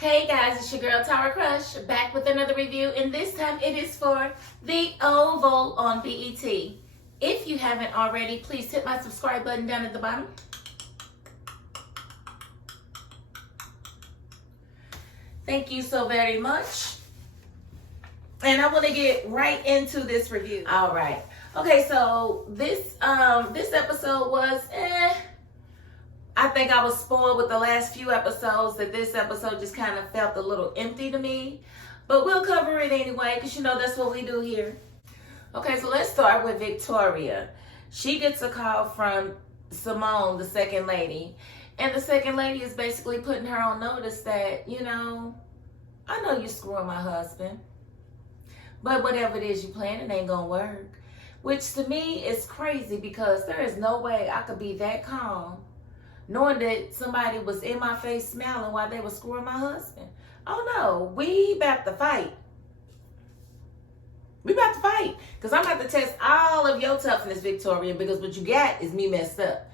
Hey guys, it's your girl Tower Crush back with another review, and this time it is for The Oval on BET. If you haven't already, please hit my subscribe button down at the bottom. Thank you so very much. And I want to get right into this review. All right. Okay, so this episode was I think I was spoiled with the last few episodes, that this episode just kind of felt a little empty to me. But we'll cover it anyway, because you know that's what we do here. Okay, so let's start with Victoria. She gets a call from Simone, the second lady. And the second lady is basically putting her on notice that, you know, I know you're screwing my husband. But whatever it is you plan, it ain't going to work. Which to me is crazy, because there is no way I could be that calm knowing that somebody was in my face smiling while they were screwing my husband. Oh no, we about to fight. We about to fight. Because I'm about to test all of your toughness, Victoria, because what you got is me messed up.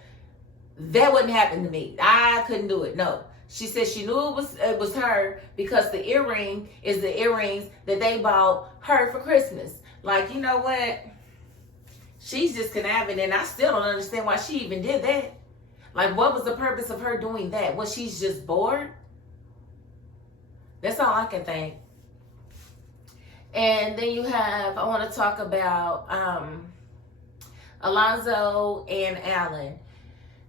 That wouldn't happen to me. I couldn't do it, no. She said she knew it was her because the earring is the earrings that they bought her for Christmas. Like, you know what? She's just conniving, and I still don't understand why she even did that. Like, what was the purpose of her doing that? Was she just bored? That's all I can think. And then you have, I want to talk about Alonzo and Alan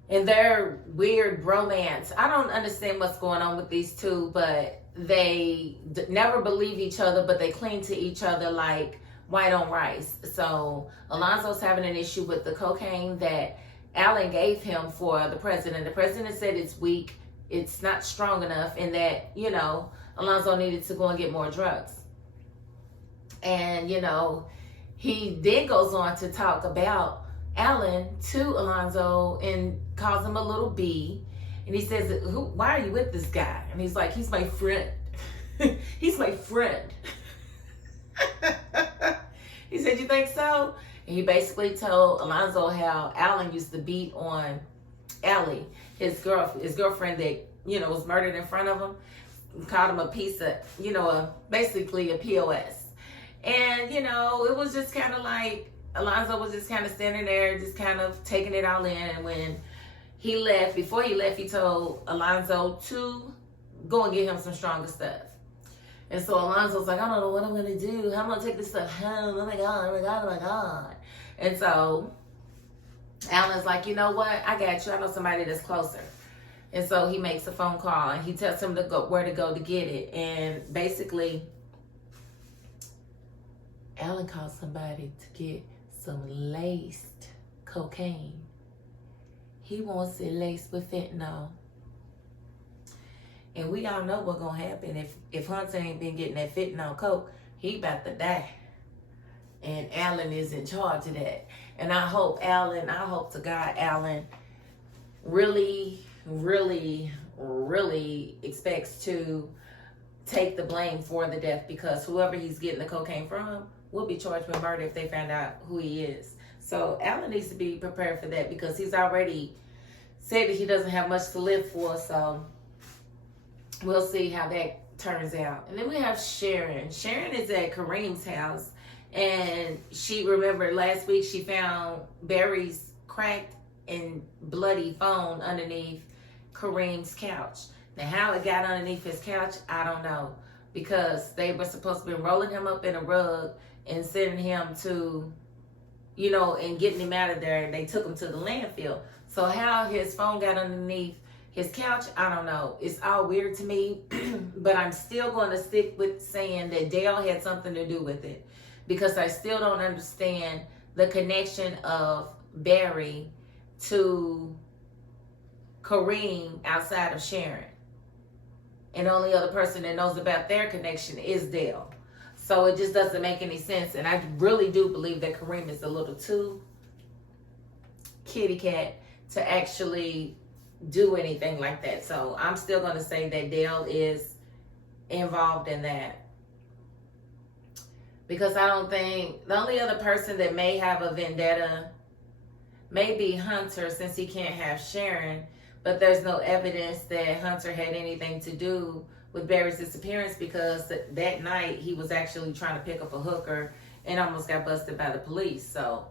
and their weird romance. I don't understand what's going on with these two, but they never believe each other, but they cling to each other like white on rice. So Alonzo's having an issue with the cocaine that Alan gave him for the president. The president said it's weak, it's not strong enough, and that, you know, Alonzo needed to go and get more drugs. And, you know, he then goes on to talk about Alan to Alonzo and calls him a little B. And he says, why are you with this guy? And he's like, he's my friend. He's my friend. He said, you think so? And he basically told Alonzo how Alan used to beat on Ellie, his girlfriend that, you know, was murdered in front of him. Called him a piece of, you know, basically a POS. And, you know, it was just kind of like Alonzo was just kind of standing there, just kind of taking it all in. And when he left, before he left, he told Alonzo to go and get him some stronger stuff. And so Alonzo's like, I don't know what I'm going to do. How am I going to take this stuff home? Oh my God, oh my God, oh my God. And so Alan's like, you know what? I got you. I know somebody that's closer. And so he makes a phone call and he tells him to go where to go to get it. And basically, Alan calls somebody to get some laced cocaine. He wants it laced with fentanyl. And we all know what's going to happen. If Hunter ain't been getting that fentanyl coke, he about to die. And Alan is in charge of that. And I hope to God, Alan really, really, really expects to take the blame for the death, because whoever he's getting the cocaine from will be charged with murder if they find out who he is. So Alan needs to be prepared for that, because he's already said that he doesn't have much to live for. So we'll see how that turns out. And then we have Sharon. Sharon is at Kareem's house, and she remembered last week she found Barry's cracked and bloody phone underneath Kareem's couch. Now, how it got underneath his couch, I don't know, because they were supposed to be rolling him up in a rug and sending him to, you know, and getting him out of there. And they took him to the landfill. So how his phone got underneath his couch, I don't know. It's all weird to me, but I'm still going to stick with saying that Dale had something to do with it, because I still don't understand the connection of Barry to Kareem outside of Sharon. And the only other person that knows about their connection is Dale. So it just doesn't make any sense. And I really do believe that Kareem is a little too kitty cat to actually do anything like that. So I'm still going to say that Dale is involved in that. Because I don't think, the only other person that may have a vendetta may be Hunter, since he can't have Sharon. But there's no evidence that Hunter had anything to do with Barry's disappearance, because that night he was actually trying to pick up a hooker and almost got busted by the police. So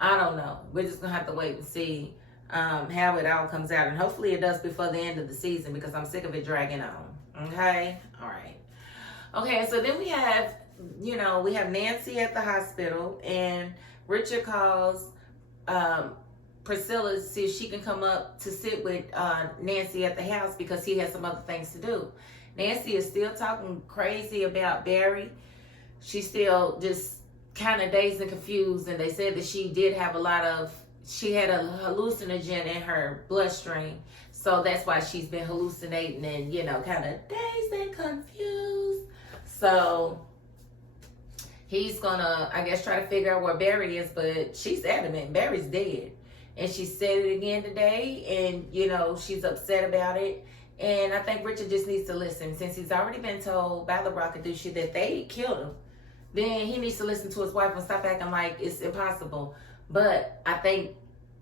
I don't know. We're just gonna have to wait and see how it all comes out, and hopefully it does before the end of the season, because I'm sick of it dragging on. Okay, all right. Okay, so then we have, we have Nancy at the hospital, and Richard calls Priscilla to see if she can come up to sit with Nancy at the house, because he has some other things to do. Nancy is still talking crazy about Barry. She's still just kind of dazed and confused, and they said that she did have she had a hallucinogen in her bloodstream, so that's why she's been hallucinating and, kind of dazed and confused. So he's gonna, I guess, try to figure out where Barry is, but she's adamant Barry's dead. And she said it again today, and, she's upset about it. And I think Richard just needs to listen. Since he's already been told by the Rockadoochie that they killed him, then he needs to listen to his wife and stop acting like it's impossible. But I think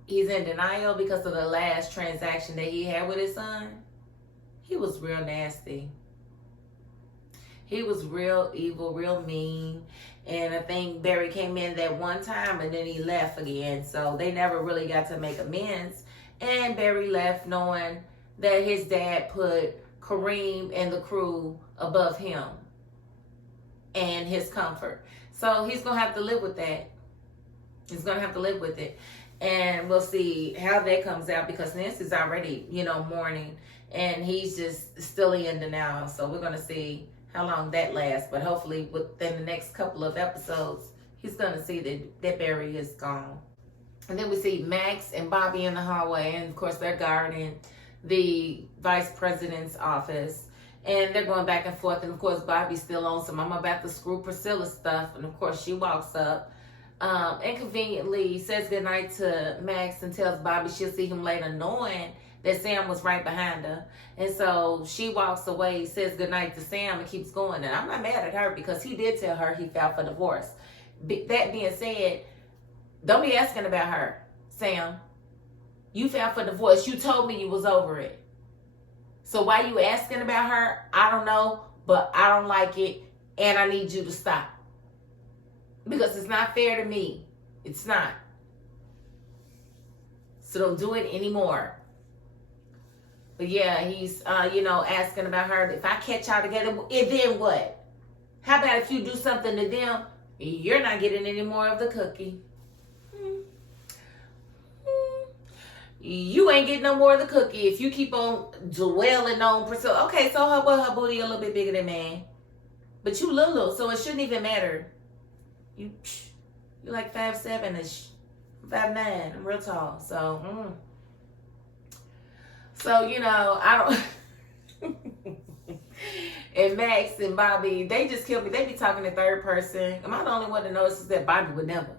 he's in denial because of the last transaction that he had with his son. He was real nasty. He was real evil, real mean. And I think Barry came in that one time and then he left again. So they never really got to make amends. And Barry left knowing that his dad put Kareem and the crew above him and his comfort. So he's going to have to live with that. He's going to have to live with it. And we'll see how that comes out, because Nancy's already, mourning. And he's just still in denial. So we're going to see how long that lasts. But hopefully within the next couple of episodes, he's going to see that Barry is gone. And then we see Max and Bobby in the hallway. And, of course, they're guarding the vice president's office. And they're going back and forth. And, of course, Bobby's still on some I'm about to screw Priscilla stuff. And, of course, she walks up. Inconveniently says goodnight to Max and tells Bobby she'll see him later, knowing that Sam was right behind her. And so she walks away, says goodnight to Sam, and keeps going. And I'm not mad at her, because he did tell her he filed for divorce. That being said, don't be asking about her, Sam. You filed for divorce. You told me you was over it. So why you asking about her? I don't know, but I don't like it, and I need you to stop. Because it's not fair to me. It's not. So don't do it anymore. But yeah, he's, asking about her. If I catch y'all together, then what? How about if you do something to them, you're not getting any more of the cookie. You ain't getting no more of the cookie if you keep on dwelling on Priscilla. Okay, so her booty a little bit bigger than mine. But you little, so it shouldn't even matter. You're like 5'7", 5'9". I'm real tall. So, I don't. And Max and Bobby, they just killed me. They be talking in third person. Am I the only one that notices that Bobby would never?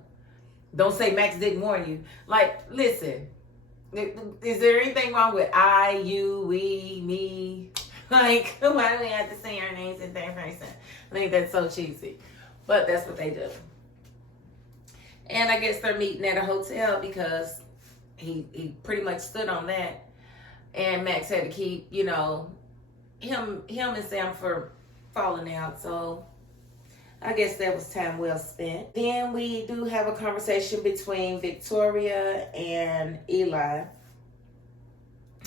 Don't say Max didn't warn you. Like, listen. Is there anything wrong with I, you, we, me? Like, why do we have to say our names in third person? I think that's so cheesy. But that's what they do. And I guess they're meeting at a hotel, because he pretty much stood on that. And Max had to keep, him and Sam for falling out. So I guess that was time well spent. Then we do have a conversation between Victoria and Eli.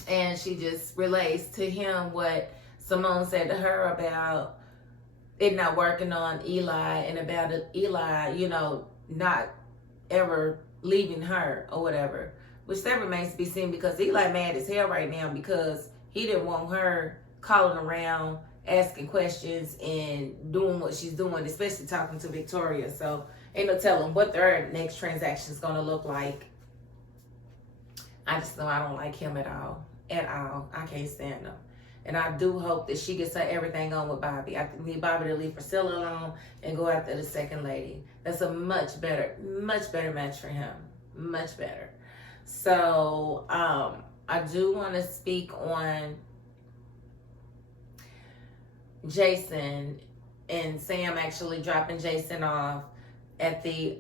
And she just relays to him what Simone said to her about it not working on Eli, and about Eli, not ever leaving her or whatever. Which that remains to be seen, because Eli mad as hell right now, because he didn't want her calling around, asking questions, and doing what she's doing, especially talking to Victoria. So ain't no telling what their next transaction is going to look like. I just know I don't like him at all. At all. I can't stand him. And I do hope that she gets her everything on with Bobby. I need Bobby to leave Priscilla alone and go after the second lady. That's a much better match for him. Much better. So, I do want to speak on Jason and Sam actually dropping Jason off at the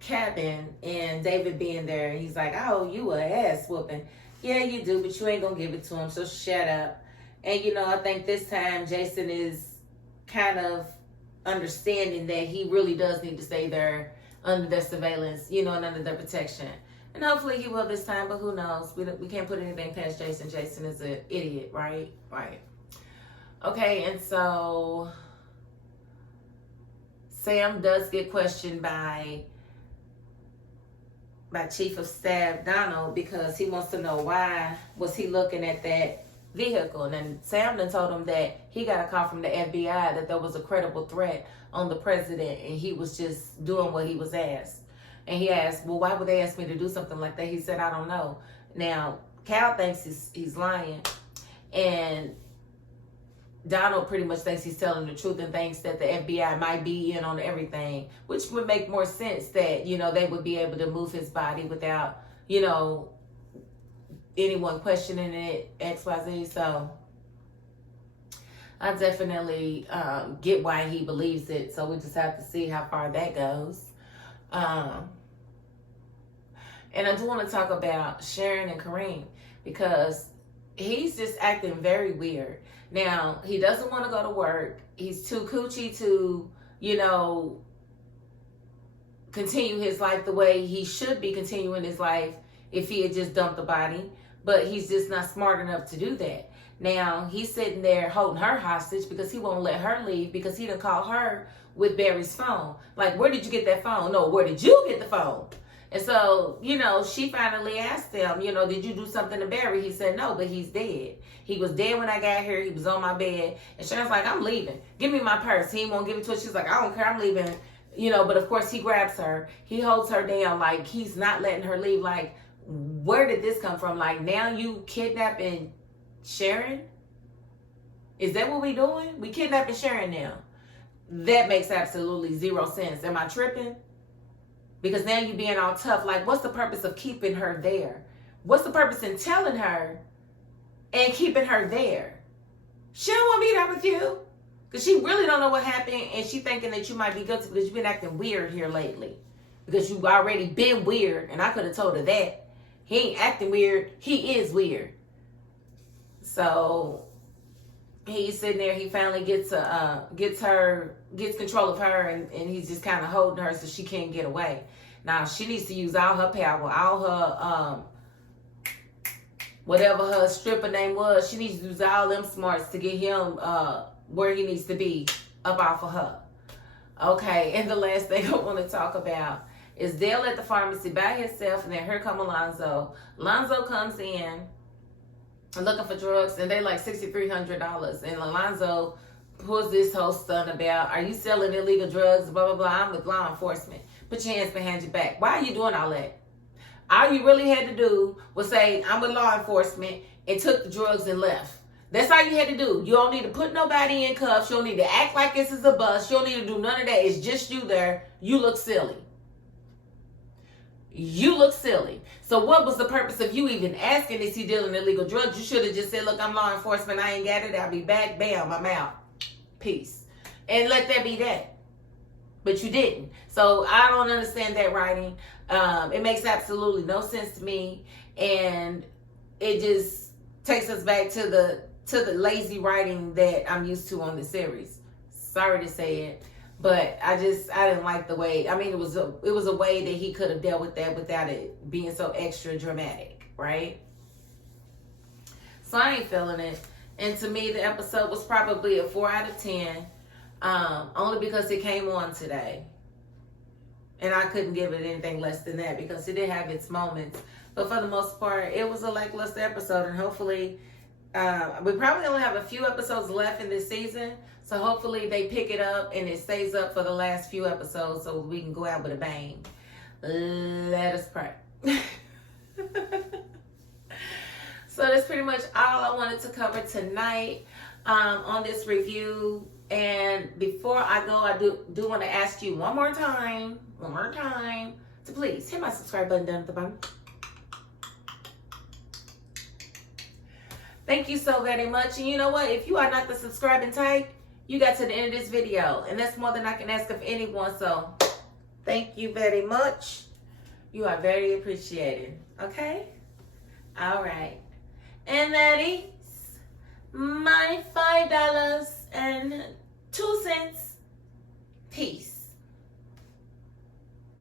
cabin, and David being there. He's like, oh, you a ass whooping. Yeah, you do, but you ain't gonna give it to him, so shut up. And, you know, I think this time Jason is kind of understanding that he really does need to stay there under their surveillance, you know, and under their protection. And hopefully he will this time, but who knows? We can't put anything past Jason. Jason is an idiot, right? Right. Okay, and so Sam does get questioned by Chief of Staff Donald because he wants to know why was he looking at that vehicle. And then Sam then told him that he got a call from the FBI that there was a credible threat on the president and he was just doing what he was asked. And he asked, well, why would they ask me to do something like that? He said, I don't know. Now, Cal thinks he's lying, and Donald pretty much thinks he's telling the truth and thinks that the FBI might be in on everything, which would make more sense that, you know, they would be able to move his body without, you know, anyone questioning it, XYZ. So I definitely get why he believes it. So we just have to see how far that goes. And I do want to talk about Sharon and Kareem because he's just acting very weird. Now, he doesn't want to go to work. He's too coochie to, you know, continue his life the way he should be continuing his life if he had just dumped the body. But he's just not smart enough to do that. Now, he's sitting there holding her hostage because he won't let her leave because he done called her with Barry's phone. Like, where did you get that phone? No, where did you get the phone? And so, you know, she finally asked him, you know, did you do something to Barry? He said, no, but he's dead. He was dead when I got here. He was on my bed. And Sharon's like, I'm leaving. Give me my purse. He won't give it to her. She's like, I don't care. I'm leaving. You know, but of course he grabs her. He holds her down like he's not letting her leave. Like, where did this come from? Like, now you kidnapping Sharon? Is that what we doing? We kidnapping Sharon now. That makes absolutely zero sense. Am I tripping? Because now you being all tough. Like, what's the purpose of keeping her there? What's the purpose in telling her and keeping her there? She don't want to be there with you. Because she really don't know what happened. And she thinking that you might be guilty because you've been acting weird here lately. Because you've already been weird. And I could have told her that. He ain't acting weird. He is weird. So he's sitting there. He finally gets control of her, and he's just kind of holding her so she can't get away. Now she needs to use all her power, all her whatever her stripper name was. She needs to use all them smarts to get him where he needs to be, up off of her. Okay, and the last thing I want to talk about is Dale at the pharmacy by himself, and then here come Alonzo. Alonzo comes in looking for drugs, and they like $6,300, and Alonzo pulls this whole stunt about, are you selling illegal drugs, blah, blah, blah. I'm with law enforcement. Put your hands behind your back. Why are you doing all that? All you really had to do was say, I'm with law enforcement, and took the drugs and left. That's all you had to do. You don't need to put nobody in cuffs. You don't need to act like this is a bus. You don't need to do none of that. It's just you there. You look silly. You look silly. So what was the purpose of you even asking, is he dealing illegal drugs? You should have just said, look, I'm law enforcement. I ain't got it. I'll be back. Bam, I'm out. Peace. And let that be that. But you didn't. So I don't understand that writing. It makes absolutely no sense to me. And it just takes us back to the lazy writing that I'm used to on the series. Sorry to say it. But I didn't like the way, I mean, it was a way that he could have dealt with that without it being so extra dramatic, right? So I ain't feeling it. And to me, the episode was probably a 4 out of 10, only because it came on today. And I couldn't give it anything less than that because it did have its moments. But for the most part, it was a lackluster episode, and hopefully, we probably only have a few episodes left in this season. So hopefully they pick it up and it stays up for the last few episodes so we can go out with a bang. Let us pray. So that's pretty much all I wanted to cover tonight on this review. And before I go, I do want to ask you one more time, to please hit my subscribe button down at the bottom. Thank you so very much. And you know what? If you are not the subscribing type, you got to the end of this video. And that's more than I can ask of anyone. So thank you very much. You are very appreciated. Okay? All right. And that is my $38.02. Peace.